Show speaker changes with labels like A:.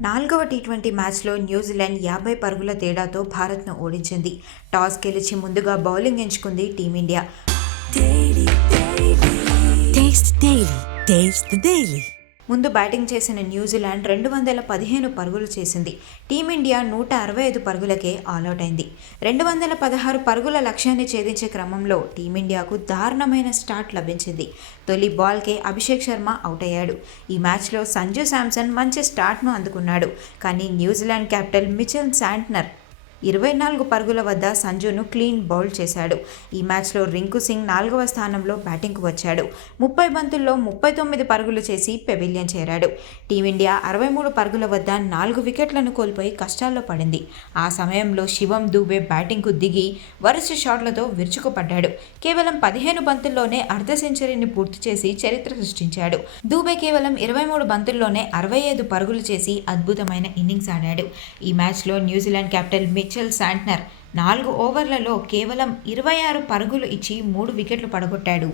A: నాలుగవ T twenty మ్యాచ్లో New Zealand యాభై పరుగుల తేడాతో భారత్ను ఓడించింది. టాస్ గెలిచి ముందుగా బౌలింగ్ ఎంచుకుంది టీమిండియా. ముందు బ్యాటింగ్ చేసిన న్యూజిలాండ్ రెండు వందల పదిహేను పరుగులు చేసింది. టీమిండియా నూట అరవై ఐదు పరుగులకే ఆల్అవుట్ అయింది రెండు వందల పదహారు పరుగుల లక్ష్యాన్ని ఛేదించే క్రమంలో టీమిండియాకు దారుణమైన స్టార్ట్ లభించింది. తొలి బాల్కే అభిషేక్ శర్మ అవుట్ అయ్యాడు ఈ మ్యాచ్లో సంజు శాంసన్ మంచి స్టార్ట్ను అందుకున్నాడు. కానీ న్యూజిలాండ్ కెప్టెన్ మిచెల్ శాంట్నర్ ఇరవై నాలుగు పరుగుల వద్ద సంజును క్లీన్ బౌల్ చేశాడు. ఈ మ్యాచ్లో రింకు సింగ్ నాలుగవ స్థానంలో బ్యాటింగ్కు వచ్చాడు. ముప్పై బంతుల్లో ముప్పై తొమ్మిది పరుగులు చేసి పెవిలియన్ చేరాడు. టీమిండియా అరవై మూడు పరుగుల వద్ద నాలుగు వికెట్లను కోల్పోయి కష్టాల్లో పడింది. ఆ సమయంలో శివం దూబే బ్యాటింగ్కు దిగి వరుస షాట్లతో విరుచుకుపడ్డాడు. కేవలం పదిహేను బంతుల్లోనే అర్ధ సెంచరీని పూర్తి చేసి చరిత్ర సృష్టించాడు. దూబే కేవలం ఇరవై మూడు బంతుల్లోనే అరవై ఐదు పరుగులు చేసి అద్భుతమైన ఇన్నింగ్స్ ఆడాడు. ఈ మ్యాచ్లో న్యూజిలాండ్ కెప్టెన్ రేచల్ శాంట్నర్. నాలుగు ఓవర్లలో కేవలం ఇరవై ఆరు పరుగులు ఇచ్చి మూడు వికెట్లు పడగొట్టాడు.